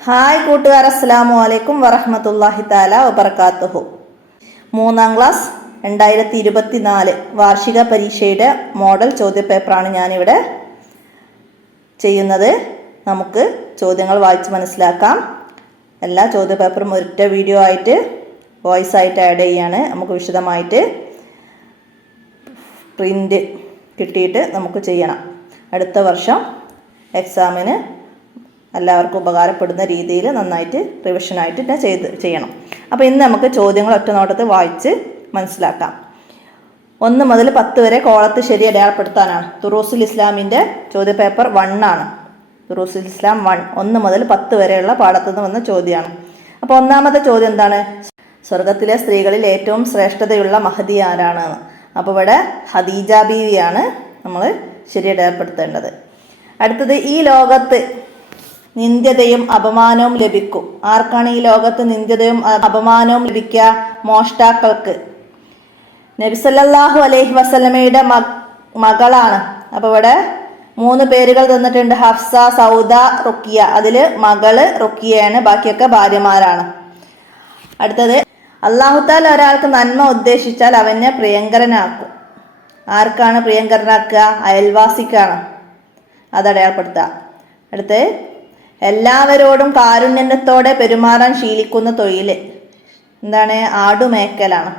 Hi കൂട്ടുകാർ, അസ്സലാമു അലൈക്കും വറഹ്മത്തുള്ളാഹി തആല വബറകാതുഹു. 3ാം ക്ലാസ് 2024 വാർഷിക പരീക്ഷയുടെ മോഡൽ ചോദ്യപേപ്പറാണ് ഞാനിവിടെ ചെയ്യുന്നത്. നമുക്ക് ചോദ്യങ്ങൾ വായിച്ച് മനസ്സിലാക്കാം. എല്ലാ ചോദ്യപേപ്പറും ഒരൊറ്റ വീഡിയോ ആയിട്ട് വോയിസ് ആയിട്ട് ആഡ് ചെയ്യാണ്. നമുക്ക് വിശദമായിട്ട് പ്രിൻ്റ് കിട്ടിയിട്ട് നമുക്ക് ചെയ്യണം. അടുത്ത വർഷം എക്സാമിന് എല്ലാവർക്കും ഉപകാരപ്പെടുന്ന രീതിയിൽ നന്നായിട്ട് റിവിഷനായിട്ട് തന്നെ ചെയ്യണം. അപ്പോൾ ഇന്ന് നമുക്ക് ചോദ്യങ്ങൾ ഒറ്റ നോട്ടത്തിൽ വായിച്ച് മനസ്സിലാക്കാം. 1 മുതൽ 10 വരെ കോളത്ത് ശരി അടയാളപ്പെടുത്താനാണ്. ദുറൂസുൽ ഇസ്ലാമിൻ്റെ ചോദ്യപേപ്പർ 1 ആണ്. ദുറൂസുൽ ഇസ്ലാം 1 മുതൽ 10 വരെയുള്ള പാഠത്തു നിന്ന് വന്ന ചോദ്യമാണ്. അപ്പോൾ ഒന്നാമത്തെ ചോദ്യം എന്താണ്? സ്വർഗത്തിലെ സ്ത്രീകളിൽ ഏറ്റവും ശ്രേഷ്ഠതയുള്ള മഹദി ആരാണ്? അപ്പോൾ ഇവിടെ ഖദീജ ബീവിയാണ് നമ്മൾ ശരി അടയാളപ്പെടുത്തേണ്ടത്. അടുത്തത്, ഈ ലോകത്ത് നിന്ദ്യതയും അപമാനവും ലഭിക്കും. ആർക്കാണ് ഈ ലോകത്ത് നിന്ദ്യതയും അപമാനവും ലഭിക്കുക? മോഷ്ടാക്കൾക്ക്. നബി സല്ലല്ലാഹു അലൈഹി വസല്ലമയുടെ മകളാണ്. അപ്പോൾ ഇവിടെ 3 പേരുകൾ തന്നിട്ടുണ്ട്: ഹഫ്സ, സൗദ, റുക്കിയ. അതിൽ മകള് റുക്കിയയാണ്, ബാക്കിയൊക്കെ ഭാര്യമാരാണ്. അടുത്തത്, അല്ലാഹു തആല ഒരാൾക്ക് നന്മ ഉദ്ദേശിച്ചാൽ അവനെ പ്രിയങ്കരനാക്കും. ആർക്കാണ് പ്രിയങ്കരനാക്കുക? അയൽവാസിക്കാണ്. അതടയാളപ്പെടുത്തുക. അടുത്ത്, എല്ലാവരോടും കാരുണ്യത്തോടെ പെരുമാറാൻ ശീലിക്കുന്ന തൊഴിൽ എന്താണ്? ആടുമേക്കലാണ്.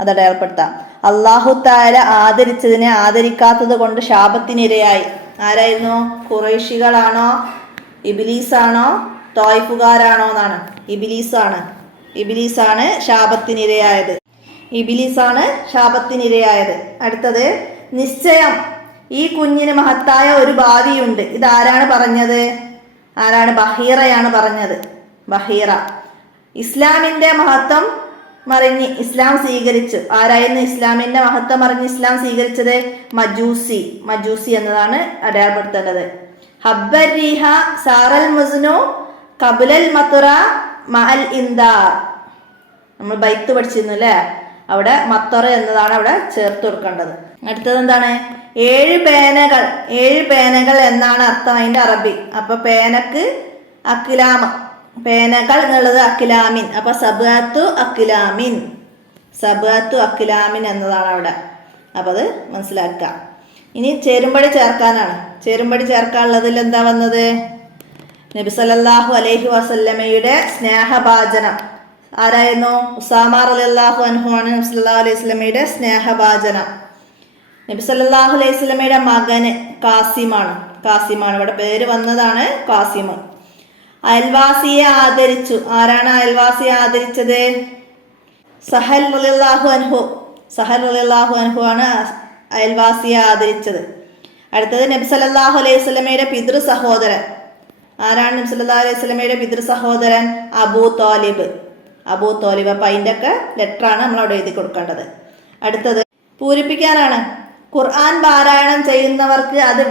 അതടയാളപ്പെടുത്താം. അല്ലാഹു തആല ആദരിച്ചതിനെ ആദരിക്കാത്തത് കൊണ്ട് ശാപത്തിനിരയായി. ആരായിരുന്നു? ഖുറൈശികളാണോ, ഇബ്ലീസാണോ, തോയിഫുകാരാണോ എന്നാണ്. ഇബ്ലീസാണ് ശാപത്തിനിരയായത്. അടുത്തത്, നിശ്ചയം ഈ കുഞ്ഞിന് മഹത്തായ ഒരു ഭാവിയുണ്ട്. ഇതാരാണ് പറഞ്ഞത്? ബഹീറയാണ് പറഞ്ഞത്. ബഹീറ. ഇസ്ലാമിന്റെ മഹത്വം മറിഞ്ഞ് ഇസ്ലാം സ്വീകരിച്ചു. ആരായിരുന്നു ഇസ്ലാമിന്റെ മഹത്വം അറിഞ്ഞ് ഇസ്ലാം സ്വീകരിച്ചത്? മജൂസി എന്നതാണ് അടയാളപ്പെടുത്തേണ്ടത്. ഹബ്ബരീഹ സാറൽ മുസ്നു കബുലൽ മത്തുറ മഅൽ ഇൻദാർ. നമ്മൾ ബൈത്ത് പഠിച്ചിരുന്നു അല്ലേ? അവിടെ മത്തുറ എന്നതാണ് അവിടെ ചേർത്ത് കൊടുക്കേണ്ടത്. അടുത്തത് എന്താണ്? 7 പേനകൾ എന്നാണ് അർത്ഥം അതിന്റെ അറബി. അപ്പൊ പേനക്ക് അക്കിലാം, പേനകൾ എന്നുള്ളത് അക്കിലാമിൻ. അപ്പൊ സബഅത്തു അക്കിലാമിൻ എന്നതാണ് അവിടെ. അപ്പൊ അത് മനസ്സിലാക്കുക. ഇനി ചേരുംപടി ചേർക്കാനാണ്. ചേരുംപടി ചേർക്കാനുള്ളതിൽ എന്താ വന്നത്? നബി സല്ലല്ലാഹു അലൈഹി വസല്ലമയുടെ സ്നേഹഭാജനം. ആരായിരുന്നു? ഉസാമ റളിയല്ലാഹു അൻഹു ആണ് നബി സല്ലല്ലാഹു അലൈഹി വസല്ലമയുടെ സ്നേഹഭാജനം. നബി സല്ലല്ലാഹു അലൈഹി വസല്ലമയുടെ മകന് കാസിമാണ്. ഇവിടെ പേര് വന്നതാണ് കാസിം. അയൽവാസിയെ ആദരിച്ചു. ആരാണ് അയൽവാസിയെ ആദരിച്ചത്? സഹൽ റളിയല്ലാഹു അൻഹു ആണ് അയൽവാസിയെ ആദരിച്ചത്. അടുത്തത്, നബി സല്ലല്ലാഹു അലൈഹി വസല്ലമയുടെ പിതൃ സഹോദരൻ. ആരാണ് നബി സല്ലല്ലാഹു അലൈഹി വസല്ലമയുടെ പിതൃ സഹോദരൻ? അബൂ തോലിബ്. അപ്പൊ അതിൻ്റെ ഒക്കെ ലെറ്ററാണ് നമ്മൾ അവിടെ എഴുതി കൊടുക്കേണ്ടത്. അടുത്തത്, പൂരിപ്പിക്കാനാണ്. ഖുർആൻ പാരായണം ചെയ്യുന്നവർക്ക് അത്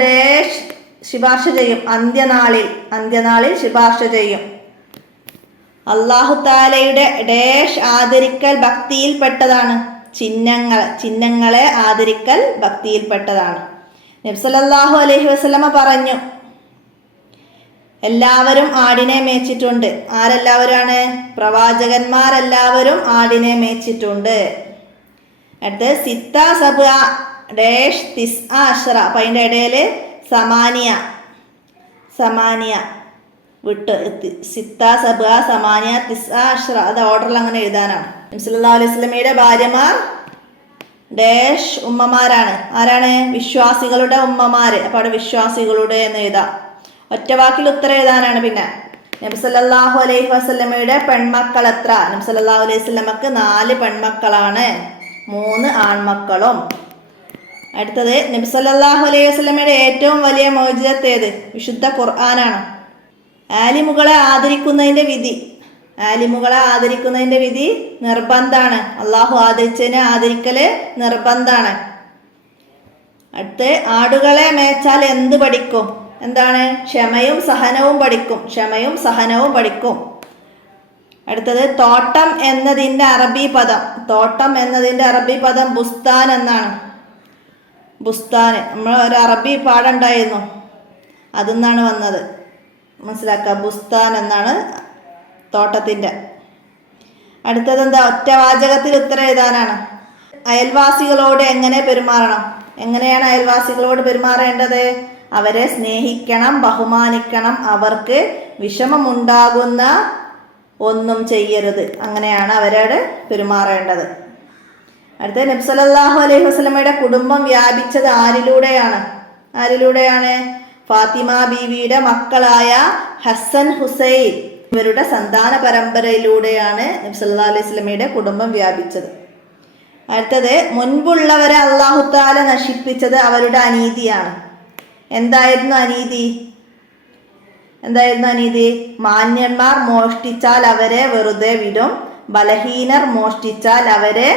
ശുപാർശ ചെയ്യും. അന്ത്യനാളിൽ ശുപാർശ ചെയ്യും. അല്ലാഹു തആലയുടെ ആദരിക്കൽ ഭക്തിയിൽപ്പെട്ടതാണ്. ചിഹ്നങ്ങളെ ആദരിക്കൽ ഭക്തിയിൽപ്പെട്ടതാണ്. നബി സല്ലല്ലാഹു അലൈഹി വസല്ലമ പറഞ്ഞു, എല്ലാവരും ആടിനെ മേച്ചിട്ടുണ്ട്. ആരെല്ലാവരാണ്? പ്രവാചകന്മാരെല്ലാവരും ആടിനെ മേച്ചിട്ടുണ്ട്. അടുത്ത്, സിത്ത സബ തിസ്അ അശ്റ. അപ്പൊ അതിന്റെ ഇടയില് സമാനിയ വിട്ട് സിത്ത സബ സമാനിയ തിസ്അ അശ്റ. അത് ഓർഡറിൽ അങ്ങനെ എഴുതാനാണ്. നബി സല്ലല്ലാഹു അലൈഹി വസല്ലമയുടെ ഭാര്യമാർ ഉമ്മമാരാണ്. ആരാണ്? വിശ്വാസികളുടെ ഉമ്മമാര്. അപ്പൊ അവിടെ വിശ്വാസികളുടെ എന്ന് എഴുതാം. ഒറ്റവാക്കിൽ ഉത്തരം എഴുതാനാണ്. പിന്നെ നബി സല്ലല്ലാഹു അലൈഹി വസല്ലമയുടെ പെൺമക്കൾ എത്ര? നബി സല്ലല്ലാഹു അലൈഹി വസല്ലമക്ക് 4 പെൺമക്കളാണ്, 3 ആൺമക്കളും. അടുത്തത്, നബി സല്ലല്ലാഹു അലൈഹി വസല്ലമയുടെ ഏറ്റവും വലിയ മോചിതത്ത് ഏത്? വിശുദ്ധ ഖുർആനാണ്. ആലിമുകളെ ആദരിക്കുന്നതിന്റെ വിധി നിർബന്ധാണ്. അള്ളാഹു ആദരിച്ചതിനെ ആദരിക്കല് നിർബന്ധാണ്. അടുത്ത്, ആടുകളെ മേച്ചാൽ എന്ത് പഠിക്കും? എന്താണ്? ക്ഷമയും സഹനവും പഠിക്കും. അടുത്തത്, തോട്ടം എന്നതിന്റെ അറബി പദം ബുസ്താൻ എന്നാണ്. നമ്മൾ ഒരു അറബി പാഠമുണ്ടായിരുന്നു, അതിന്നാണ് വന്നത്. മനസ്സിലാക്കുക. ബുസ്താൻ എന്നാണ് തോട്ടത്തിൻ്റെ. അടുത്തത് എന്താ? ഒറ്റവാചകത്തിൽ ഉത്തരം എഴുതാനാണ്. അയൽവാസികളോട് എങ്ങനെ പെരുമാറണം? എങ്ങനെയാണ് അയൽവാസികളോട് പെരുമാറേണ്ടത്? അവരെ സ്നേഹിക്കണം, ബഹുമാനിക്കണം, അവർക്ക് വിഷമമുണ്ടാകുന്ന ഒന്നും ചെയ്യരുത്. അങ്ങനെയാണ് അവരോട് പെരുമാറേണ്ടത്. അടുത്ത നബി സല്ലല്ലാഹു അലൈഹി വസല്ലമയുടെ കുടുംബം വ്യാപിച്ചത് ആരിലൂടെയാണ്? ഫാത്തിമ ബീവിയുടെ മക്കളായ ഹസൻ, ഹുസൈൻ ഇവരുടെ സന്താന പരമ്പരയിലൂടെയാണ് നബി സല്ലല്ലാഹു അലൈഹി വസല്ലമയുടെ കുടുംബം വ്യാപിച്ചത്. അടുത്തത്, മുൻപുള്ളവരെ അല്ലാഹു തആല നശിപ്പിച്ചത് അവരുടെ അനീതിയാണ്. എന്തായിരുന്നു അനീതി? മാന്യന്മാർ മോഷ്ടിച്ചാൽ അവരെ വെറുതെ വിടും, ബലഹീനർ മോഷ്ടിച്ചാൽ അവരെ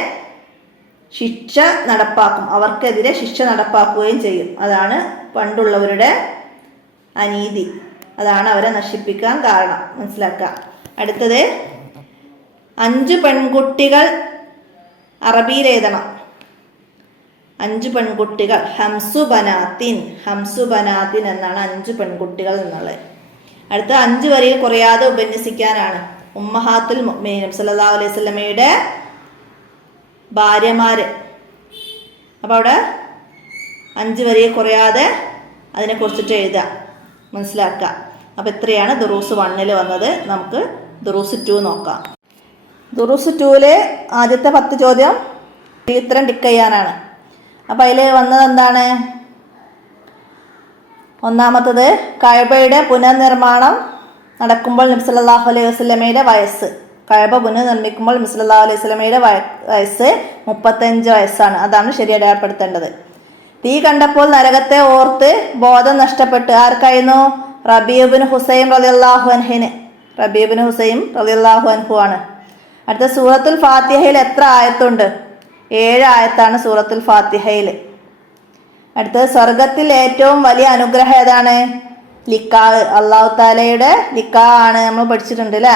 ശിക്ഷ നടപ്പാക്കും, അവർക്കെതിരെ ശിക്ഷ നടപ്പാക്കുകയും ചെയ്യും. അതാണ് പണ്ടുള്ളവരുടെ അനീതി. അതാണ് അവരെ നശിപ്പിക്കാൻ കാരണം. മനസ്സിലാക്കുക. അടുത്തത്, 5 പെൺകുട്ടികൾ അറബിയിൽ എഴുതണം. 5 പെൺകുട്ടികൾ. ഹംസു ബനാത്തിൻ എന്നാണ് 5 പെൺകുട്ടികൾ എന്നുള്ളത്. അടുത്ത 5 വരിയിൽ കുറയാതെ ഉപന്യസിക്കാനാണ്. ഉമ്മഹാത്തുൽ മുഅ്മിനീൻ സല്ലല്ലാഹു അലൈഹി വസല്ലമയുടെ ഭാര്യമാര്. അപ്പോൾ അവിടെ 5 വരിയിൽ കുറയാതെ അതിനെക്കുറിച്ചിട്ട് എഴുതുക. മനസ്സിലാക്കുക. അപ്പോൾ ഇത്രയാണ് ദുറൂസ് 1-ൽ വന്നത്. നമുക്ക് ദുറൂസ് 2 നോക്കാം. ദുറൂസ് 2-ൽ ആദ്യത്തെ 10 ചോദ്യം ഉത്തരം ടിക്ക് ചെയ്യാനാണ്. അപ്പോൾ അതിൽ വന്നത് എന്താണ്? ഒന്നാമത്തത്, കഅബയുടെ പുനർനിർമ്മാണം നടക്കുമ്പോൾ നബി സല്ലല്ലാഹു അലൈഹി വസല്ലമയുടെ വയസ്സ്. കഅബ പുനർനിർമ്മിക്കുമ്പോൾ നബി സല്ലല്ലാഹു അലൈഹി വസല്ലമയുടെ വയസ്സ് 35 വയസ്സാണ്. അതാണ് ശരി അടയാളപ്പെടുത്തേണ്ടത്. തീ കണ്ടപ്പോൾ നരകത്തെ ഓർത്ത് ബോധം നഷ്ടപ്പെട്ട് ആർക്കായിരുന്നു? റബീഉ ബിൻ ഹുസൈം റളിയല്ലാഹു അൻഹു ആണ്. അടുത്ത, സൂറത്തുൽ ഫാത്തിഹയിൽ എത്ര ആയത്തുണ്ട്? 7 ആയത്താണ് സൂറത്തുൽ ഫാത്തിഹയിൽ. അടുത്തത്, സ്വർഗത്തിൽ ഏറ്റവും വലിയ അനുഗ്രഹം ഏതാണ്? ലിക്കാ. അല്ലാഹു തആലയുടെ ലിക്കാ ആണ്. നമ്മൾ പഠിച്ചിട്ടുണ്ട് അല്ലേ?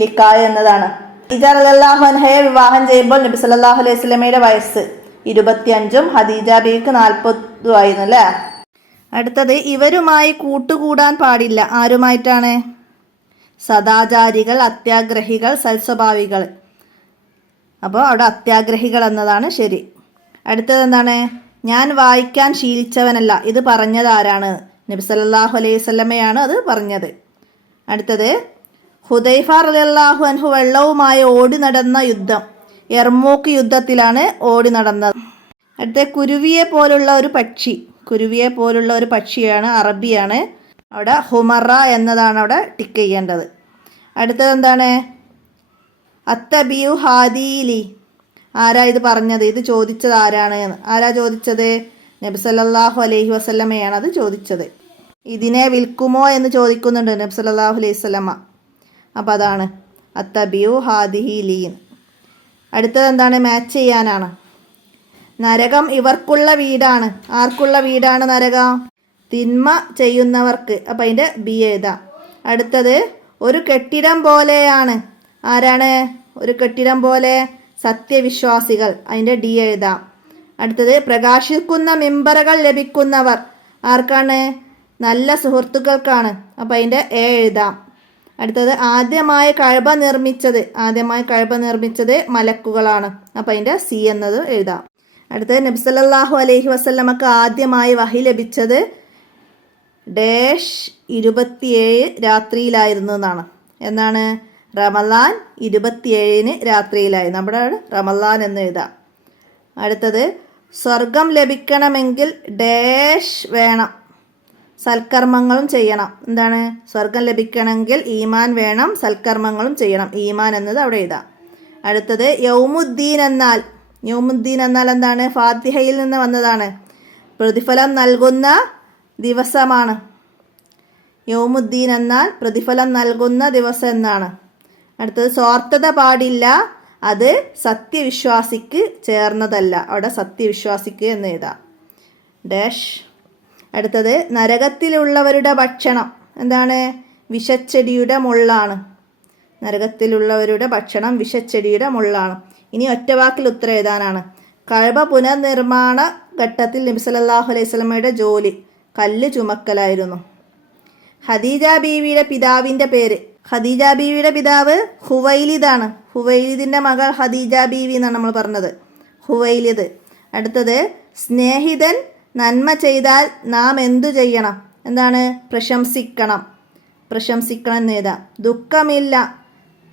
ലിക്കാ എന്നതാണ്. ഖദീജ റളിയല്ലാഹു അൻഹയെ വിവാഹം ചെയ്യുമ്പോൾ നബി സല്ലല്ലാഹു അലൈഹി വസല്ലമയുടെ വയസ്സ് 25-ഉം ഖദീജ ബീവിക്ക് 40 ആയിരുന്നു അല്ലേ? അടുത്തത്, ഇവരുമായി കൂട്ടുകൂടാൻ പാടില്ല. ആരുമായിട്ടാണ്? സദാചാരികൾ, അത്യാഗ്രഹികൾ, സൽസ്വഭാവികൾ. അപ്പോൾ അവിടെ അത്യാഗ്രഹികൾ എന്നതാണ് ശരി. അടുത്തത് എന്താണ്? ഞാൻ വായിക്കാൻ ശീലിച്ചവനല്ല. ഇത് പറഞ്ഞത് ആരാണ്? നബി സല്ലല്ലാഹു അലൈഹി വസല്ലമയാണ് അത് പറഞ്ഞത്. അടുത്തത്, ഹുദൈഫ റളിയല്ലാഹു അൻഹു വെള്ളവുമായി ഓടി നടന്ന യുദ്ധം യർമൂക്ക് യുദ്ധത്തിലാണ് ഓടി നടന്നത്. അടുത്ത, കുരുവിയെ പോലുള്ള ഒരു പക്ഷിയാണ്, അറബിയാണ്. അവിടെ ഹുമറ എന്നതാണ് അവിടെ ടിക്ക് ചെയ്യേണ്ടത്. അടുത്തത് എന്താണ്? അത്തബിയു ഹാദീലി. ആരാ ഇത് പറഞ്ഞത്? ഇത് ചോദിച്ചത് ആരാണ്? ആരാ ചോദിച്ചത്? നബി സല്ലല്ലാഹു അലൈഹി വസല്ലമയാണ് അത് ചോദിച്ചത്. ഇതിനെ വിൽക്കുമോ എന്ന് ചോദിക്കുന്നുണ്ട് നബി സല്ലല്ലാഹു അലൈഹി വസല്ലമ. അപ്പം അതാണ് അത്തബിയു ഹാദിഹി ലീൻ. അടുത്തത് എന്താണ്? മാച്ച് ചെയ്യാനാണ്. നരകം ഇവർക്കുള്ള വീടാണ്. ആർക്കുള്ള വീടാണ് നരകം? തിന്മ ചെയ്യുന്നവർക്ക്. അപ്പം അതിൻ്റെ ബി എഴുതാം. അടുത്തത്, ഒരു കെട്ടിടം പോലെയാണ്. ആരാണ്? ഒരു കെട്ടിടം പോലെ സത്യവിശ്വാസികൾ. അതിൻ്റെ ഡി എഴുതാം. അടുത്തത്, പ്രകാശിക്കുന്ന മിമ്പറുകൾ ലഭിക്കുന്നവർ ആർക്കാണ്? നല്ല സുഹൃത്തുക്കൾക്കാണ്. അപ്പം അതിൻ്റെ എ എഴുതാം. അടുത്തത്, ആദ്യമായി കഅബ നിർമ്മിച്ചത് മലക്കുകളാണ്. അപ്പം അതിൻ്റെ സി എന്നത് എഴുതാം. അടുത്തത്, നബി സല്ലല്ലാഹു അലൈഹി വസല്ലമക്ക് ആദ്യമായി വഹി ലഭിച്ചത് ഡാഷ് 27 രാത്രിയിലായിരുന്നു എന്നാണ്. എന്നാണ്? റമളാൻ 27-ന് രാത്രിയിലായി. നമ്മുടെ റമളാൻ എന്ന് എഴുതാം. അടുത്തത്, സ്വർഗം ലഭിക്കണമെങ്കിൽ ഡാഷ് വേണം, സൽക്കർമ്മങ്ങളും ചെയ്യണം. എന്താണ്? സ്വർഗം ലഭിക്കണമെങ്കിൽ ഈമാൻ വേണം, സൽക്കർമ്മങ്ങളും ചെയ്യണം. ഈമാൻ എന്നത് അവിടെ എഴുതാം. അടുത്തത്, യൗമുദ്ദീൻ എന്നാൽ എന്താണ്? ഫാത്തിഹയിൽ നിന്ന് വന്നതാണ്. പ്രതിഫലം നൽകുന്ന ദിവസമാണ്. യൗമുദ്ദീൻ എന്നാൽ പ്രതിഫലം നൽകുന്ന ദിവസം എന്നാണ്. അടുത്തത്, സ്വാർത്ഥത പാടില്ല, അത് സത്യവിശ്വാസിക്ക് ചേർന്നതല്ല. അവിടെ സത്യവിശ്വാസിക്ക് എന്ന് എഴുതാം. ഡാഷ്. അടുത്തത്, നരകത്തിലുള്ളവരുടെ ഭക്ഷണം എന്താണ്? വിഷച്ചെടിയുടെ മുള്ളാണ്. നരകത്തിലുള്ളവരുടെ ഭക്ഷണം വിഷച്ചെടിയുടെ മുള്ളാണ്. ഇനി ഒറ്റവാക്കിൽ ഉത്തരം എഴുതാനാണ്. കഅബ പുനർനിർമ്മാണ ഘട്ടത്തിൽ നബി സല്ലല്ലാഹു അലൈഹി വസല്ലമയുടെ ജോലി കല്ല് ചുമക്കലായിരുന്നു. ഖദീജ ബീവിയുടെ പിതാവിൻ്റെ പേര്. ഖദീജ ബീവിയുടെ പിതാവ് ഹുവൈലിദാണ്. ഹുവൈലിദിൻ്റെ മകൾ ഖദീജ ബീവി എന്നാണ് നമ്മൾ പറഞ്ഞത്, ഹുവൈലിദ്. അടുത്തത് സ്നേഹിതൻ നന്മ ചെയ്താൽ നാം എന്തു ചെയ്യണം? എന്താണ്? പ്രശംസിക്കണം. പ്രശംസിക്കണം എന്ന് എഴുതാം. ദുഃഖമില്ല,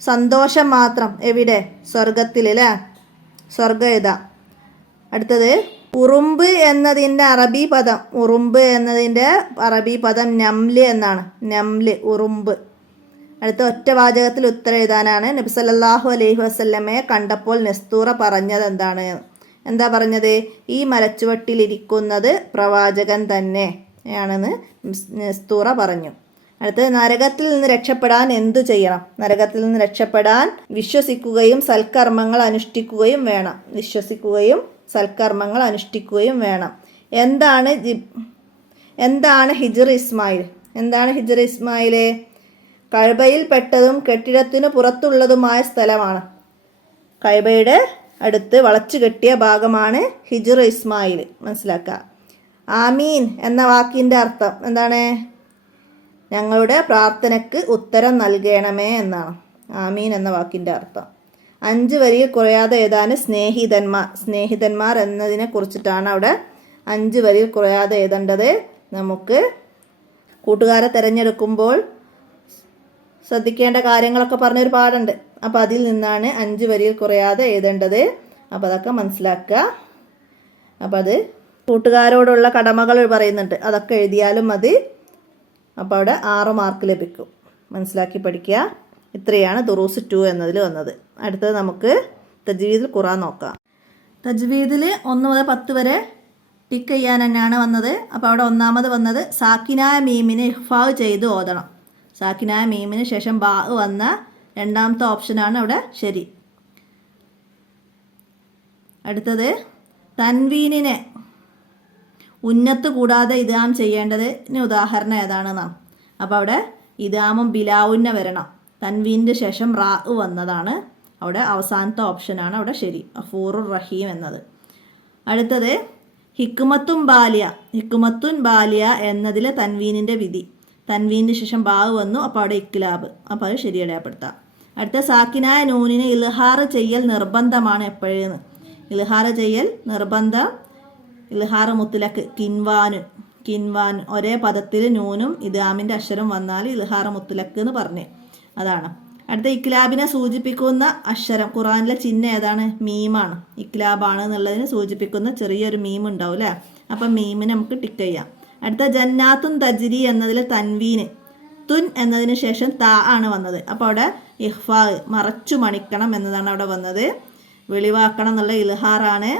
സന്തോഷം മാത്രം. എവിടെ? സ്വർഗത്തിൽ അല്ലേ? സ്വർഗം എഴുതാം. അടുത്തത് ഉറുമ്പ് എന്നതിൻ്റെ അറബി പദം, ഉറുമ്പ് എന്നതിൻ്റെ അറബി പദം നംല് എന്നാണ്. നംല്, ഉറുമ്പ്. അടുത്ത ഒറ്റ വാചകത്തിൽ ഉത്തരം എഴുതാനാണ്. നബി സല്ലല്ലാഹു അലൈഹി വസല്ലമയെ കണ്ടപ്പോൾ നെസ്തൂറ പറഞ്ഞത് എന്താണ്? എന്താ പറഞ്ഞത്? ഈ മരച്ചുവട്ടിലിരിക്കുന്നത് പ്രവാചകൻ തന്നെ ആണെന്ന് നെസ്തൂറ പറഞ്ഞു. അടുത്തത് നരകത്തിൽ നിന്ന് രക്ഷപ്പെടാൻ എന്തു ചെയ്യണം? നരകത്തിൽ നിന്ന് രക്ഷപ്പെടാൻ വിശ്വസിക്കുകയും സൽക്കർമ്മങ്ങൾ അനുഷ്ഠിക്കുകയും വേണം. വിശ്വസിക്കുകയും സൽക്കർമ്മങ്ങൾ അനുഷ്ഠിക്കുകയും വേണം. എന്താണ് ഹിജ്ർ ഇസ്മായിൽ? എന്താണ് ഹിജ്ർ ഇസ്മായിൽ? കഅബയിൽ പെട്ടതും കെട്ടിടത്തിനു പുറത്തുള്ളതുമായ സ്ഥലമാണ്. കഅബയുടെ അടുത്ത് വളച്ചു കെട്ടിയ ഭാഗമാണ് ഹിജ്ർ ഇസ്മായിൽ. മനസ്സിലാക്കുക. ആമീൻ എന്ന വാക്കിൻ്റെ അർത്ഥം എന്താണ്? ഞങ്ങളുടെ പ്രാർത്ഥനയ്ക്ക് ഉത്തരം നൽകണമേ എന്നാണ് ആമീൻ എന്ന വാക്കിൻ്റെ അർത്ഥം. 5 വരിയിൽ കുറയാതെ എഴുതാൻ സ്നേഹിതന്മാർ. സ്നേഹിതന്മാർ എന്നതിനെ കുറിച്ചിട്ടാണ് അവിടെ 5 വരിയിൽ കുറയാതെ എഴുതേണ്ടത്. നമുക്ക് കൂട്ടുകാരെ തിരഞ്ഞെടുക്കുമ്പോൾ ശ്രദ്ധിക്കേണ്ട കാര്യങ്ങളൊക്കെ പറഞ്ഞൊരു പാടുണ്ട്. അപ്പോൾ അതിൽ നിന്നാണ് 5 വരിയിൽ കുറയാതെ എഴുതേണ്ടത്. അപ്പോൾ അതൊക്കെ മനസ്സിലാക്കുക. അപ്പോൾ അത് കൂട്ടുകാരോടുള്ള കടമകൾ പറയുന്നുണ്ട്, അതൊക്കെ എഴുതിയാലും മതി. അപ്പോൾ അവിടെ 6 മാർക്ക് ലഭിക്കും. മനസ്സിലാക്കി പഠിക്കുക. ഇത്രയാണ് ദുറൂസ് 2 എന്നതിൽ വന്നത്. അടുത്തത് നമുക്ക് തജ്വീദിൽ ഖുർആൻ നോക്കാം. തജ്വീദിൽ 1 മുതൽ 10 വരെ ടിക്ക് ചെയ്യാൻ തന്നെയാണ് വന്നത്. അപ്പോൾ അവിടെ ഒന്നാമത് വന്നത് സാക്കിനായ മീമിനെ ഇഹ്ഫാവ് ചെയ്ത് ഓതണം. സാക്കിനായ മീമിന് ശേഷം ബാ വന്ന രണ്ടാമത്തെ ഓപ്ഷനാണ് അവിടെ ശരി. അടുത്തത് തൻവീനിനെ ഉന്നത്ത് കൂടാതെ ഇദാം ചെയ്യേണ്ടതിന് ഉദാഹരണം ഏതാണെന്നാണ്. അപ്പോൾ അവിടെ ഇദാമും ബിലാവുന്ന വരണം. തൻവീനിൻ്റെ ശേഷം റാ വന്നതാണ് അവിടെ അവസാനത്തെ ഓപ്ഷനാണ് അവിടെ ശരി, അഫൂറുർ റഹീം എന്നത്. അടുത്തത് ഹിക്മത്തുൻ ബാലിയ. ഹിക്മത്തുൻ ബാലിയ എന്നതിലെ തൻവീനിൻ്റെ വിധി. തൻവീനിന് ശേഷം ബാ വന്നു, അപ്പോൾ അവിടെ ഇക്ലാബ്, അപ്പോൾ അത് ശരി ഇടയപ്പെടുത്താം. അടുത്ത സാക്കിനായ നൂനിനെ ഇൽഹാർ ചെയ്യൽ നിർബന്ധമാണ് എപ്പോഴേന്ന്. ഇൽഹാർ ചെയ്യൽ നിർബന്ധം. ഇൽഹാർ മുത്തലക്ക് കിൻവാൻ ഒരേ പദത്തിൽ നൂനും ഇദാമിൻ്റെ അക്ഷരം വന്നാൽ ഇൽഹാർ മുത്തലക്ക് എന്ന് പറഞ്ഞ് അതാണ്. അടുത്ത ഇക്ലാബിനെ സൂചിപ്പിക്കുന്ന അക്ഷരം ഖുറാനിലെ ചിഹ്നം ഏതാണ്? മീമാണ്. ഇക്ലാബാണ് എന്നുള്ളതിനെ സൂചിപ്പിക്കുന്ന ചെറിയൊരു മീം ഉണ്ടാവും അല്ലേ? അപ്പം മീമിനെ നമുക്ക് ടിക്ക് ചെയ്യാം. അടുത്ത ജന്നാത്തുൻ തജ്രി എന്നതിൽ തൻവീന് തുൻ എന്നതിന് ശേഷം താ ആണ് വന്നത്. അപ്പോൾ അവിടെ ഇഹ്ഫാ മറച്ചു മണിക്കണം എന്നതാണ് അവിടെ വന്നത്. വെളിവാക്കണം എന്നുള്ള ഇൽഹാറാണ്.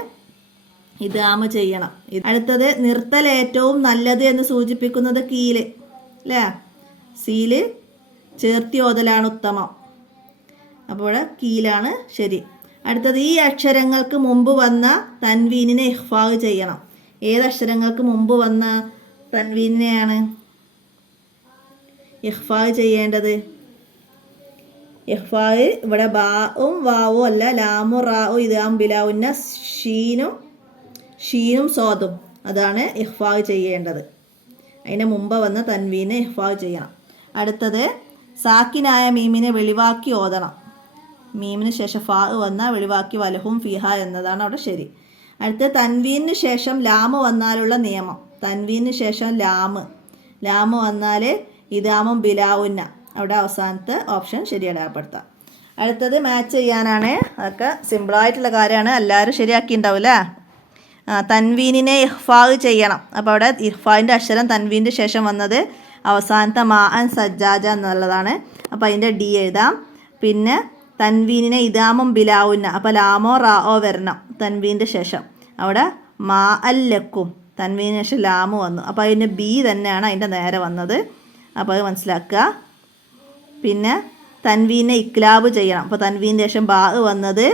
ഇദാമ് ചെയ്യണം. അടുത്തത് നിർത്തൽ ഏറ്റവും നല്ലത് എന്ന് സൂചിപ്പിക്കുന്നത് കീല് അല്ലേ? സീല് ചേർത്തി ഓതലാണ് ഉത്തമം. അപ്പോൾ കീലാണ് ശരി. അടുത്തത് ഈ അക്ഷരങ്ങൾക്ക് മുമ്പ് വന്ന തൻവീനിനെ ഇഹ്ഫാ ചെയ്യണം. ഏത് അക്ഷരങ്ങൾക്ക് മുമ്പ് വന്ന തൻവീനെയാണ് ഇഹ്ഫാ ചെയ്യേണ്ടത്? ഇഹ്ഫാ ഇവിടെ ബാവും വാവും അല്ല, ലാമും റാവും ഇദാം ബിലാവുന്ന ഷീനും സോദും, അതാണ് ഇഹ്ഫാ ചെയ്യേണ്ടത്. അതിന് മുമ്പ് വന്ന തൻവീനെ ഇഹ്ഫാ ചെയ്യണം. അടുത്തത് സാക്കിനായ മീമിനെ വെളിവാക്കി ഓതണം. മീമിന് ശേഷം ഫാ വന്നാൽ വെളിവാക്കി വലഹും ഫിഹ എന്നതാണ് അവിടെ ശരി. അടുത്ത തൻവീനിന് ശേഷം ലാമ് വന്നാലുള്ള നിയമം. തൻവീനിന് ശേഷം ലാമ് വന്നാൽ ഇദാമും ബിലാവുന്ന, അവിടെ അവസാനത്തെ ഓപ്ഷൻ ശരിയടയാപ്പെടുത്താം. അടുത്തത് മാച്ച് ചെയ്യാനാണ്. അതൊക്കെ സിമ്പിളായിട്ടുള്ള കാര്യമാണ്, എല്ലാവരും ശരിയാക്കിയിട്ടുണ്ടാവില്ലേ? തൻവീനിനെ ഇഹ്ഫാ ചെയ്യണം. അപ്പോൾ അവിടെ ഇഹ്ഫാൻ്റെ അക്ഷരം തൻവീൻ്റെ ശേഷം വന്നത് അവസാനത്തെ മാ അൻ സജ്ജാജ എന്നുള്ളതാണ്. അപ്പോൾ അതിൻ്റെ ഡി എഴുതാം. പിന്നെ തൻവീനിനെ ഇദാമും ബിലാവുന്ന, അപ്പോൾ ലാമോ റാഓ വരണം തൻവീൻ്റെ ശേഷം. അവിടെ മാ അല്ലക്കും തൻവീന് ശേഷം ലാമ് വന്നു, അപ്പോൾ അതിൻ്റെ ബി തന്നെയാണ് അതിൻ്റെ നേരെ വന്നത്. അപ്പോൾ അത് മനസ്സിലാക്കുക. പിന്നെ തൻവീനെ ഇക്ലാബ് ചെയ്യണം. അപ്പോൾ തൻവീൻ്റെ ശേഷം ബാ വന്നത്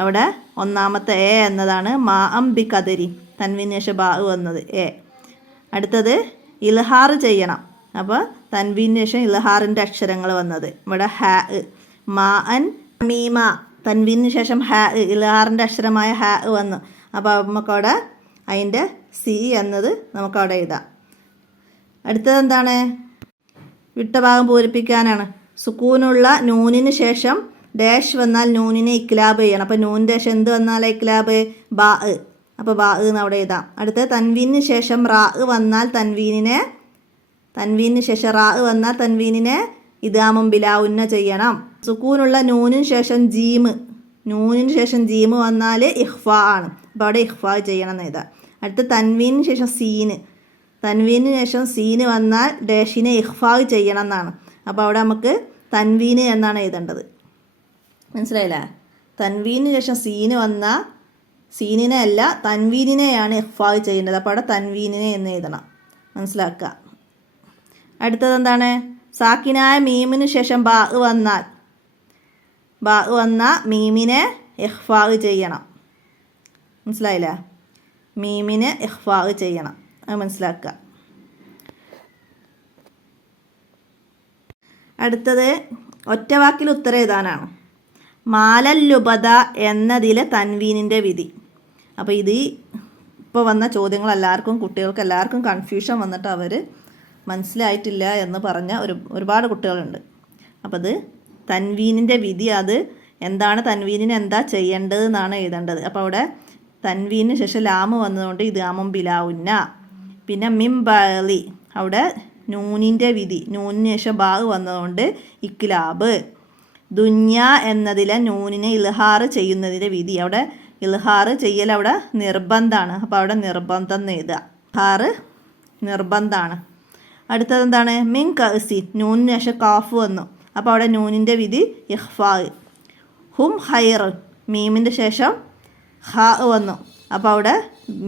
അവിടെ ഒന്നാമത്തെ എ എന്നതാണ്. മാ അം ബി കദരി, തൻവീന് ശേഷം ബാ വന്നത് എ. അടുത്തത് ഇൽഹാർ ചെയ്യണം. അപ്പോൾ തൻവീന് ശേഷം ഇൽഹാറിൻ്റെ അക്ഷരങ്ങൾ വന്നത് ഇവിടെ ഹാ മാ അൻ മീമ, തൻവീന് ശേഷം ഹാ ഇൽഹാറിൻ്റെ അക്ഷരമായ ഹാ വന്നു. അപ്പോൾ നമുക്കവിടെ അതിൻ്റെ സി എന്നത് നമുക്കവിടെ എഴുതാം. അടുത്തത് എന്താണ്? വിട്ട ഭാഗം പൂരിപ്പിക്കാനാണ്. സുക്കൂനുള്ള നൂനിന് ശേഷം ഡാഷ് വന്നാൽ നൂനിനെ ഇക്ലാബ് ചെയ്യണം. അപ്പോൾ നൂനിൻ്റെ ശേഷം എന്ത് വന്നാൽ ഇക്ലാബ്? ബാ. അപ്പോൾ ബാ എന്ന് അവിടെ എഴുതാം. അടുത്ത തൻവീനിന് ശേഷം റാ വന്നാൽ തൻവീനിന് ശേഷം റാ വന്നാൽ തൻവീനിനെ ഇദാമും ബിലാഉന്ന ചെയ്യണം. സുക്കൂനുള്ള നൂനിന് ശേഷം ജീം വന്നാൽ ഇഖ്ഫാ ആണ്. അപ്പോൾ അവിടെ ഇഖ്ഫാ ചെയ്യണം എന്ന് എഴുതാം. അടുത്ത തൻവീനിന് ശേഷം സീന് വന്നാൽ ഡാഷിനെ ഇഖ്ഫാ ചെയ്യണം എന്നാണ്. അപ്പോൾ അവിടെ നമുക്ക് തൻവീന് എന്നാണ് എഴുതേണ്ടത്. മനസ്സിലായില്ലേ? തൻവീനിന് ശേഷം സീന് വന്നാൽ സീനിനെ അല്ല തൻവീനിനെയാണ് ഇഖ്ഫാ ചെയ്യേണ്ടത്. അപ്പോൾ അവിടെ തൻവീനിനെ എന്ന് എഴുതണം. മനസ്സിലാക്കുക. അടുത്തത് എന്താണ്? സാക്കിനായ മീമിന് ശേഷം ബാ വന്നാൽ മീമിനെ ഇഖ്ഫാ ചെയ്യണം. മനസ്സിലായില്ലേ? മീമിനെ ഇഖ്ഫാ ചെയ്യണം. അത് മനസ്സിലാക്കുക. അടുത്തത് ഒറ്റവാക്കിൽ ഉത്തരം എഴുതാനാണ്. മാലല്ലുബദ എന്നതിലെ തൻവീനിൻ്റെ വിധി. അപ്പോൾ ഇത് ഇപ്പോൾ വന്ന ചോദ്യങ്ങൾ കുട്ടികൾക്ക് എല്ലാവർക്കും കൺഫ്യൂഷൻ വന്നിട്ട് അവർ മനസ്സിലായിട്ടില്ല എന്ന് പറഞ്ഞ ഒരുപാട് കുട്ടികളുണ്ട്. അപ്പോൾ അത് തൻവീനിൻ്റെ വിധി, അത് എന്താണ്, തൻവീനിന് എന്താ ചെയ്യേണ്ടത് എന്നാണ് എഴുതേണ്ടത്. അപ്പോൾ അവിടെ തൻവീനിന് ശേഷം ലാമ് വന്നതുകൊണ്ട് ഇദാമും ബിലാഉന്ന. പിന്നെ മിംബലി അവിടെ നൂനിൻ്റെ വിധി, നൂനിന് ശേഷം ബാ വന്നതുകൊണ്ട് ഇക്ലാബ്. ദുന്യ എന്നതിലെ നൂനിനെ ഇൽഹാർ ചെയ്യുന്നതിൻ്റെ വിധി, അവിടെ ഇൽഹാർ ചെയ്യൽ അവിടെ നിർബന്ധമാണ്. അപ്പോൾ അവിടെ നിർബന്ധം എന്ന് എഴുതുക. ഇൽഹാർ നിർബന്ധമാണ്. അടുത്തത് എന്താണ്? മിൻ കഅസി, നൂനിന് ശേഷം കാഫ് വന്നു. അപ്പോൾ അവിടെ നൂനിൻ്റെ വിധി ഇഖ്ഫാ. ഹും ഹൈർ, മീമിൻ്റെ ശേഷം ഹാ വന്നു. അപ്പോൾ അവിടെ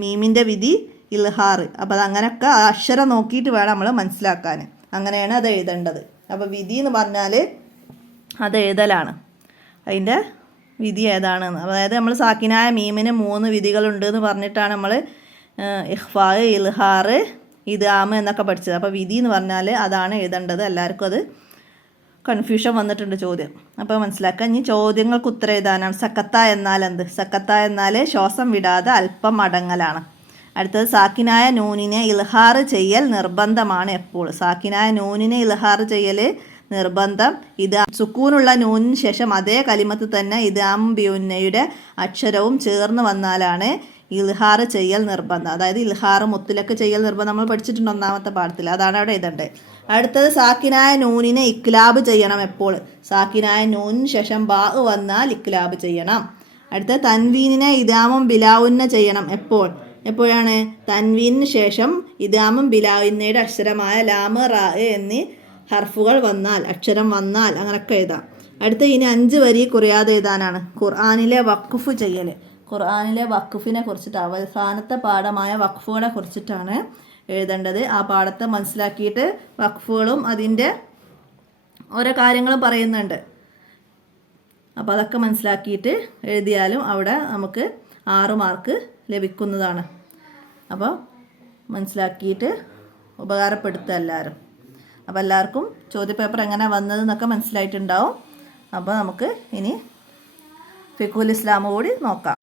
മീമിൻ്റെ വിധി ഇൽഹാർ. അപ്പോൾ അത് അങ്ങനെയൊക്കെ അക്ഷരം നോക്കിയിട്ട് വേണം നമ്മൾ മനസ്സിലാക്കാൻ. അങ്ങനെയാണ് അത് എഴുതേണ്ടത്. അപ്പോൾ വിധി എന്ന് പറഞ്ഞാൽ അത് എഴുതലാണ്. അതിൻ്റെ വിധി ഏതാണെന്ന്, അതായത് നമ്മൾ സാക്കിനായ മീമിന് 3 വിധികളുണ്ട് എന്ന് പറഞ്ഞിട്ടാണ് നമ്മൾ ഇഖ്ഫാ, ഇൽഹാർ, ഇദ്ഗാം എന്നൊക്കെ പഠിച്ചത്. അപ്പോൾ വിധി എന്ന് പറഞ്ഞാൽ അതാണ് എഴുതേണ്ടത്. എല്ലാവർക്കും അത് കൺഫ്യൂഷൻ വന്നിട്ടുണ്ട് ചോദ്യം. അപ്പോൾ മനസ്സിലാക്കുക. ഇനി ചോദ്യങ്ങൾക്ക് ഉത്തരം എഴുതാനാണ്. സക്കത്ത എന്നാൽ എന്ത്? സക്കത്ത എന്നാൽ ശ്വാസം വിടാതെ അല്പം അടങ്ങലാണ്. അടുത്തത് സാക്കിനായ നൂനിനെ ഇൽഹാർ ചെയ്യൽ നിർബന്ധമാണ് എപ്പോൾ? സാക്കിനായ നൂനിനെ ഇൽഹാർ ചെയ്യൽ നിർബന്ധം. ഇത് സുക്കൂനുള്ള നൂനിന് ശേഷം അതേ കലിമത്ത് തന്നെ ഇദാം ബിയുന്നയുടെ അക്ഷരവും ചേർന്ന് വന്നാലാണ് ഇൽഹാർ ചെയ്യൽ നിർബന്ധം. അതായത് ഇൽഹാർ മുത്തിലൊക്കെ ചെയ്യൽ നിർബന്ധം നമ്മൾ പഠിച്ചിട്ടുണ്ട് 1ാമത്തെ പാഠത്തിൽ. അതാണ് അവിടെ എഴുതേണ്ടത്. അടുത്തത് സാക്കിനായ നൂനിനെ ഇക്ലാബ് ചെയ്യണം എപ്പോൾ? സാക്കിനായ നൂനിന് ശേഷം ബാ വന്നാൽ ഇക്ലാബ് ചെയ്യണം. അടുത്തത് തൻവീനിനെ ഇദാമും ബിലാഉന്ന ചെയ്യണം എപ്പോൾ? എപ്പോഴാണ്? തൻവീനിന് ശേഷം ഇദാമും ബിലാഉന്നയുടെ അക്ഷരമായ ലാമ് റാ എന്നീ ഹർഫുകൾ വന്നാൽ, അക്ഷരം വന്നാൽ അങ്ങനെയൊക്കെ എഴുതാം. അടുത്ത ഇനി 5 വരി കുറയാതെ എഴുതാനാണ്. ഖുർആനിലെ വഖഫ് ചെയ്യൽ. ഖുർആനിലെ വഖഫിനെ കുറിച്ചിട്ട്, അവസാനത്തെ പാഠമായ വഖഫുകളെ കുറിച്ചിട്ടാണ് എഴുതേണ്ടത്. ആ പാഠത്തെ മനസ്സിലാക്കിയിട്ട് വഖഫുകളും അതിൻ്റെ ഓരോ കാര്യങ്ങളും പറയുന്നുണ്ട്. അപ്പോൾ അതൊക്കെ മനസ്സിലാക്കിയിട്ട് എഴുതിയാലും അവിടെ നമുക്ക് 6 മാർക്ക് ലഭിക്കുന്നതാണ്. അപ്പോൾ മനസ്സിലാക്കിയിട്ട് ഉപകാരപ്പെടുത്തുക എല്ലാവരും. അപ്പോൾ എല്ലാവർക്കും ചോദ്യപേപ്പർ എങ്ങനെ വന്നതെന്നൊക്കെ മനസ്സിലായിട്ടുണ്ടാവും. അപ്പോൾ നമുക്ക് ഇനി ഫിഖുൽ ഇസ്ലാം കൂടി നോക്കാം.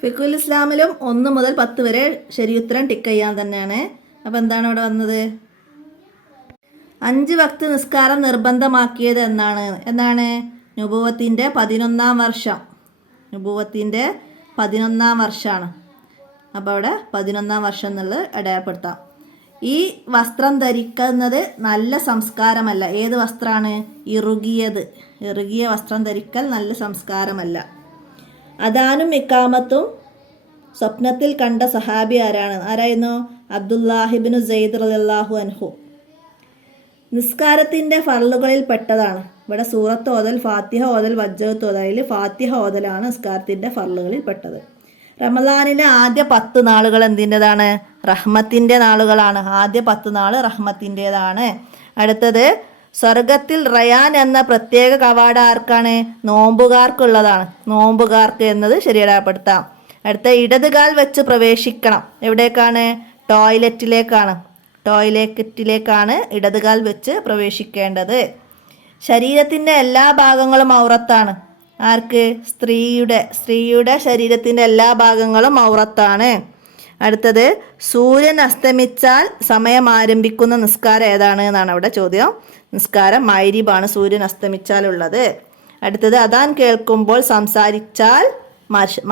ഫിഖുൽ ഇസ്ലാമിലും 1 മുതൽ 10 വരെ ശരിയുത്തരം ടിക്ക് ചെയ്യാൻ തന്നെയാണ്. അപ്പോൾ എന്താണ് ഇവിടെ വന്നത്? 5 വക്ത് നിസ്കാരം നിർബന്ധമാക്കിയത് എന്നാണ്? നുബുവത്തിൻ്റെ 11ാം വർഷം. നുബുവത്തിൻ്റെ 11ാം വർഷമാണ്. അപ്പോൾ അവിടെ 11ാം വർഷം എന്നുള്ളത് അടയാളപ്പെടുത്താം. ഈ വസ്ത്രം ധരിക്കുന്നത് നല്ല സംസ്കാരമല്ല. ഏത് വസ്ത്രമാണ്? ഇറുകിയ വസ്ത്രം ധരിക്കൽ നല്ല സംസ്കാരമല്ല. അദാനും ഇഖാമത്തും സ്വപ്നത്തിൽ കണ്ട സഹാബി ആരായിരുന്നു? അബ്ദുല്ലാഹിബ്നു സെയ്ദ് റളിയല്ലാഹു അൻഹു. നിസ്കാരത്തിൻ്റെ ഫർളുകളിൽ പെട്ടതാണ്. ഇവിടെ സൂറത്ത് ഓതൽ, ഫാത്തിഹ ഓതൽ, വജ്ജത്ത് ഓതൽ. അതിൽ ഫാത്തിഹ ഓതലാണ് നിസ്കാരത്തിൻ്റെ ഫർളുകളിൽ പെട്ടത്. റമദാനിലെ ആദ്യ 10 നാളുകൾ എന്തിൻ്റെതാണ്? റഹ്മത്തിൻ്റെ നാളുകളാണ്. ആദ്യ 10 നാൾ റഹ്മത്തിൻ്റെതാണ്. അടുത്തത് സ്വർഗത്തിൽ റയാൻ എന്ന പ്രത്യേക കവാട ആർക്കാണ്? നോമ്പുകാർക്കുള്ളതാണ്. നോമ്പുകാർക്ക് എന്നത് ശരിയടപ്പെടുത്താം. അടുത്ത ഇടതുകാൽ വെച്ച് പ്രവേശിക്കണം. എവിടേക്കാണ്? ടോയ്ലറ്റിലേക്കാണ് ഇടതുകാൽ വെച്ച് പ്രവേശിക്കേണ്ടത്. ശരീരത്തിൻ്റെ എല്ലാ ഭാഗങ്ങളും ഔറത്താണ്. ആർക്ക്? സ്ത്രീയുടെ ശരീരത്തിൻ്റെ എല്ലാ ഭാഗങ്ങളും ഔറത്താണ്. അടുത്തത് സൂര്യൻ അസ്തമിച്ചാൽ സമയം ആരംഭിക്കുന്ന നിസ്കാരം ഏതാണ് എന്നാണ് അവിടെ ചോദ്യം. നിസ്കാരം മഗ്‌രിബാണ് സൂര്യൻ അസ്തമിച്ചാലുള്ളത്. അടുത്തത് അദാൻ കേൾക്കുമ്പോൾ സംസാരിച്ചാൽ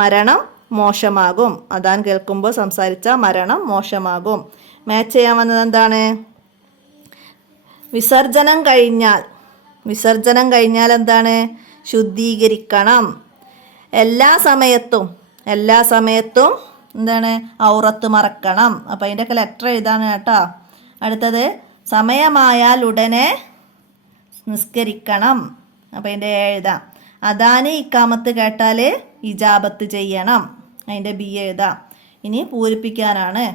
മരണം മോശമാകും. അദാൻ കേൾക്കുമ്പോൾ സംസാരിച്ചാൽ മരണം മോശമാകും. മാച്ച് ചെയ്യാൻ വന്നത് എന്താണ്? വിസർജനം കഴിഞ്ഞാൽ എന്താണ്? ശുദ്ധീകരിക്കണം. എല്ലാ സമയത്തും എന്താണ്? ഔറത്ത് മറക്കണം. അപ്പം അതിൻ്റെയൊക്കെ ലെറ്റർ എഴുതാണ് കേട്ടോ. അടുത്തത് സമയമായാൽ ഉടനെ നിസ്കരിക്കണം. അപ്പം അതിൻ്റെ എഴുതാം. അദാന് ഇക്കാമത്ത് കേട്ടാൽ ഇജാബത്ത് ചെയ്യണം. അതിൻ്റെ ബി എഴുതാം. ഇനി പൂരിപ്പിക്കാനാണ്.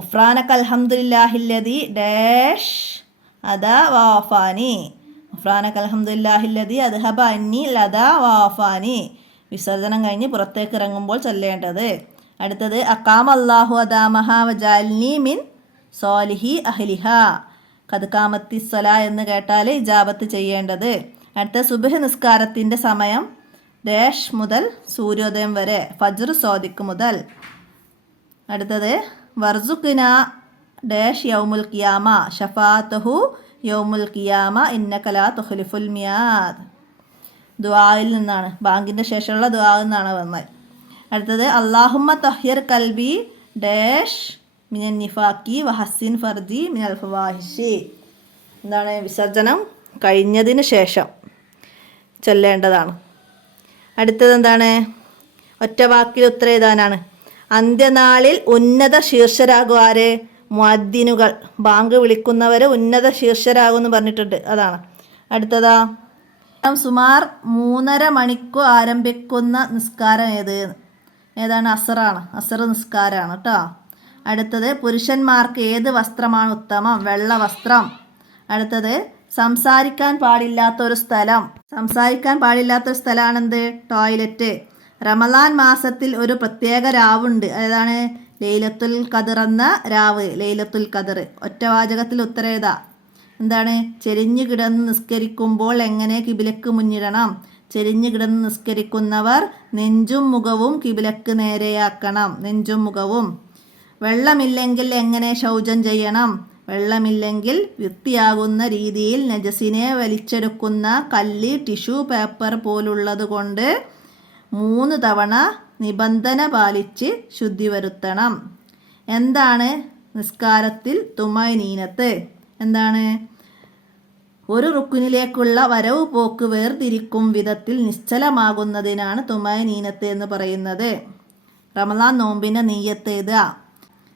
ഉഫ്രാനക അൽഹംദുലില്ലാഹില്ലദി ഡാഷ് അദാ വാഫാനി. ഉഫ്രാനക അൽഹംദുലില്ലാഹില്ലദി അദ്ഹബ അന്നി ലദാ വാഫാനി. വിസർജനം കഴിഞ്ഞ് പുറത്തേക്ക് ഇറങ്ങുമ്പോൾ ചൊല്ലേണ്ടത്. അടുത്തത് അഖാമ അല്ലാഹു അദാമഹ വജഅൽനി മിൻ സ്വാലിഹി അഹ്ലിഹ. ഖദ് ഖാമത്തി സ്വലാ എന്ന് കേട്ടാൽ ഇജാബത്ത് ചെയ്യേണ്ടത്. അടുത്ത സുബ്ഹ് നിസ്കാരത്തിൻ്റെ സമയം ഡാഷ് മുതൽ സൂര്യോദയം വരെ, ഫജ്ർ സ്വാദിഖ് മുതൽ. അടുത്തത് വർസുഖ്ന ഡാഷ് യൗമുൽ ഖിയാമ ഷഫാഅത്തുഹു യൗമുൽ ഖിയാമ ഇന്നക ലാ തുഖ്ലിഫുൽ മിയാദ്. ദുആയിൽ നിന്നാണ്, ബാങ്കിൻ്റെ ശേഷമുള്ള ദുആയിൽ നിന്നാണ് വന്നത്. അടുത്തത് അല്ലാഹുമ്മ തഹ്ഹിർ കൽബി ഡാഷ് മിനൻ നിഫാഖി വഹസ്സിൻ ഫർജി മിനൽ ഫവാഹിഷി. എന്താണ്? വിസർജനം കഴിഞ്ഞതിന് ശേഷം ചൊല്ലേണ്ടതാണ്. അടുത്തത് എന്താണ്? ഒറ്റ വാക്കിൽ ഉത്തരം എഴുതാനാണ്. അന്ത്യനാളിൽ ഉന്നത ശീർഷരാകും ആര്? മുഅദ്ദിനുകൾ. ബാങ്ക് വിളിക്കുന്നവർ ഉന്നത ശീർഷരാകുമെന്ന് പറഞ്ഞിട്ടുണ്ട്. അതാണ്. അടുത്തതാ സുമാർ 3:30 മണിക്കു ആരംഭിക്കുന്ന നിസ്കാരം ഏതാണ്? അസറാണ്. അസർ നിസ്കാരമാണ് കേട്ടോ. അടുത്തത് പുരുഷന്മാർക്ക് ഏത് വസ്ത്രമാണ് ഉത്തമം? വെള്ള വസ്ത്രം. അടുത്തത് സംസാരിക്കാൻ പാടില്ലാത്തൊരു സ്ഥലമാണെന്ത്? ടോയ്ലറ്റ്. റമളാൻ മാസത്തിൽ ഒരു പ്രത്യേക രാവുണ്ട്. ഏതാണ്? ലൈലത്തുൽ ഖദർ എന്ന രാവ്. ലൈലത്തുൽ ഖദർ. ഒറ്റവാചകത്തിൽ ഉത്തരം എഴുതാ. എന്താണ്? ചെരിഞ്ഞു കിടന്ന് നിസ്കരിക്കുമ്പോൾ എങ്ങനെ കിബിലക്ക് മുന്നിടണം? ചെരിഞ്ഞു കിടന്ന് നിസ്കരിക്കുന്നവർ നെഞ്ചും മുഖവും കിബിലക്ക് നേരെയാക്കണം. നെഞ്ചും മുഖവും. വെള്ളമില്ലെങ്കിൽ എങ്ങനെ ശൗചം ചെയ്യണം? വെള്ളമില്ലെങ്കിൽ വൃത്തിയാകുന്ന രീതിയിൽ നജസിനെ വലിച്ചെടുക്കുന്ന കല്ല്, ടിഷ്യൂ പേപ്പർ പോലുള്ളത് കൊണ്ട് 3 തവണ നിബന്ധന പാലിച്ച് ശുദ്ധി വരുത്തണം. എന്താണ് നിസ്കാരത്തിൽ തുമഅനീനത്ത്? എന്താണ്? ഒരു റുക്കുനിലേക്കുള്ള വരവ് പോക്ക് വേർതിരിക്കും വിധത്തിൽ നിശ്ചലമാകുന്നതിനാണ് തുമഅനീനത്ത് എന്ന് പറയുന്നത്. റമളാൻ നോമ്പിൻ്റെ നിയ്യത്ത് എഴുതുക.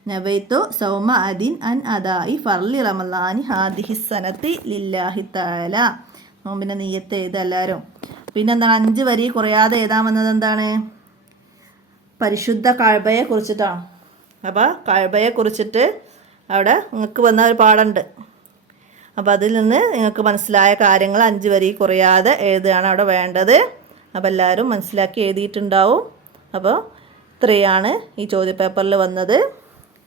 നവൈതു സൗമ അദിൻ അൻ അദായി ഫർലി റമളാനി ഹാദിഹി സനത്തി ലില്ലാഹി തആല. നോമ്പിൻ്റെ നിയ്യത്ത് എഴുതുക എല്ലാവരും. പിന്നെന്താണ്? 5 വരി കുറയാതെ എഴുതാമെന്നത് എന്താണ്? പരിശുദ്ധ കഅബയെ കുറിച്ചിട്ടാണ്. അപ്പോൾ കഅബയെ കുറിച്ചിട്ട് അവിടെ നിങ്ങൾക്ക് വന്ന ഒരു പാഠമുണ്ട്. അപ്പോൾ അതിൽ നിന്ന് നിങ്ങൾക്ക് മനസ്സിലായ കാര്യങ്ങൾ 5 വരി കുറയാതെ എഴുതുകയാണ് അവിടെ വേണ്ടത്. അപ്പോൾ എല്ലാവരും മനസ്സിലാക്കി എഴുതിയിട്ടുണ്ടാവും. അപ്പോൾ ഇത്രയാണ് ഈ ചോദ്യപേപ്പറിൽ വന്നത്.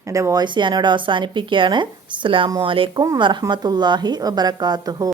എൻ്റെ വോയിസ് ഞാനിവിടെ അവസാനിപ്പിക്കുകയാണ്. അസ്സലാമു അലൈക്കും വറഹ്മത്തുള്ളാഹി വബറകാതുഹു.